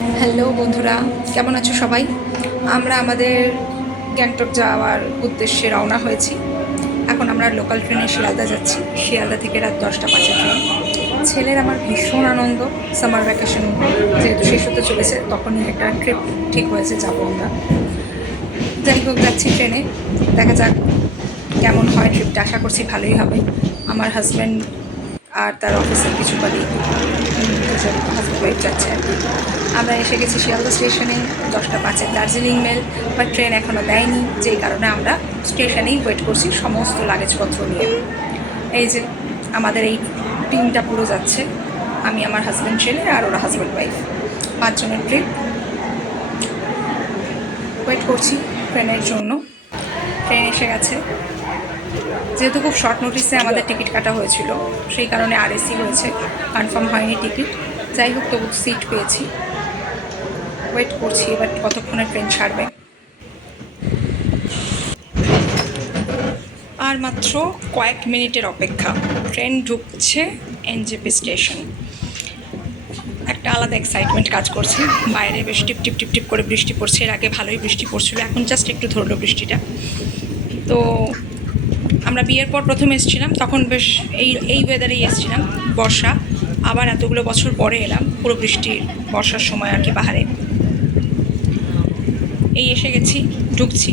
Hello বন্ধুরা, কেমন আছো সবাই? আমরা আমাদের গ্যাংটক যাওয়ার উদ্দেশ্যে রওনা হয়েছি। এখন আমরা লোকাল ট্রেনে শিয়ালদা যাচ্ছি। শিয়ালদা থেকে রাত 10টা 5-এর ট্রেন। ছেলের আমার ভীষণ আনন্দ। সামার ভ্যাকেশন যেহেতু শেষ হতে চলেছে, তখনই একটা ট্রিপ ঠিক হয়েছে, যাবো আমরা। যাই হোক, যাচ্ছি ট্রেনে, দেখা যাক কেমন হয় ট্রিপটা। আশা করছি ভালোই হবে। আমার হাজব্যান্ড আর তার অফিসের কিছু কলিগ, দুজন হাজব্যান্ড ওয়াইফ যাচ্ছে আর কি। আমরা এসে গেছি শিয়ালদা স্টেশনে 10টা 5-এ দার্জিলিং মেল, বাট ট্রেন এখনও দেয়নি, যেই কারণে আমরা স্টেশনেই ওয়েট করছি সমস্ত লাগেজপত্র নিয়ে। এই যে আমাদের এই টিমটা পুরো যাচ্ছে, আমি, আমার হাজব্যান্ড, ছেলে আর ওরা হাজব্যান্ড ওয়াইফ, 5 জনের ট্রিপ। ওয়েট করছি ট্রেনের জন্য। ট্রেন এসে গেছে। যেহেতু খুব শর্ট নোটিসে আমাদের টিকিট কাটা হয়েছিল, সেই কারণে আরএসি হয়েছে, কনফার্ম হয়নি টিকিট। যাই হোক, তবু সিট পেয়েছি। ওয়েট করছি এবার কতক্ষণে ট্রেন ছাড়বে। আর মাত্র কয়েক মিনিটের অপেক্ষা, ট্রেন ঢুকছে এনজেপি স্টেশন। একটা আলাদা এক্সাইটমেন্ট কাজ করছে। বাইরে বেশ টিপ টিপ টিপ টিপ করে বৃষ্টি পড়ছে। এর আগে ভালোই বৃষ্টি পড়ছিল, এখন জাস্ট একটু ধরলো বৃষ্টিটা। তো আমরা বিয়ের পর প্রথম এসেছিলাম, তখন বেশ এই ওয়েদারেই এসেছিলাম, বর্ষা। আবার এতগুলো বছর পরে এলাম পুরো বৃষ্টির বর্ষার সময় আর কি, পাহাড়ে। এই এসে গেছি, ঢুকছি,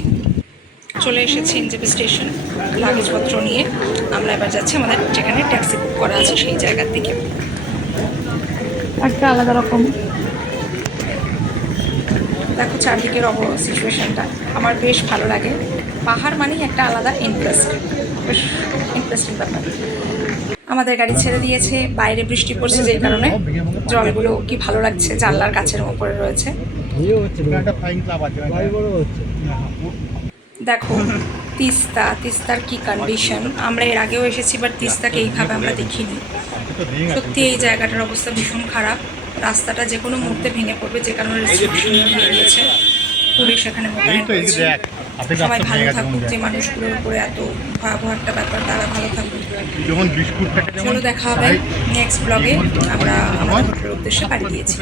চলে এসেছি এনজেপি স্টেশন লাগেজপত্র নিয়ে। আমরা এবার যাচ্ছি আমাদের যেখানে ট্যাক্সি বুক করা আছে সেই জায়গার দিকে। একটা আলাদা রকম দেখো চারদিকের সিচুয়েশানটা, আমার বেশ ভালো লাগে। পাহাড় মানেই একটা আলাদা ইন্টারেস্ট, বেশ ইন্টারেস্টিং ব্যাপার। আমাদের গাড়ি ছেড়ে দিয়েছে, বাইরে বৃষ্টি পড়ছে, যেই কারণে জলগুলো কি ভালো লাগছে, জানলার কাছের উপরে রয়েছে। দেখো তিস্তার কি কন্ডিশন। আমরা এর আগেও এসেছি, বাট তিস্তাকে এইভাবে আমরা দেখিনি। সত্যি এই জায়গাটার অবস্থা ভীষণ খারাপ। রাস্তাটা যে কোনো মুহূর্তে ভেঙে পড়বে, যে কারণে রেস্ট্রিকশন দিয়ে দিয়েছে, পুলিশ এখানে মোতায়েন করেছে। সবাই ভালো থাকুক, যে মানুষগুলোর উপরে এত ভয়াবহ একটা ব্যাপার, তারা ভালো থাকুক। চলো, দেখা হবে নেক্সট ব্লগে। আমরা আমাদের হোটেলের উদ্দেশ্যে পাড়ি দিয়েছি।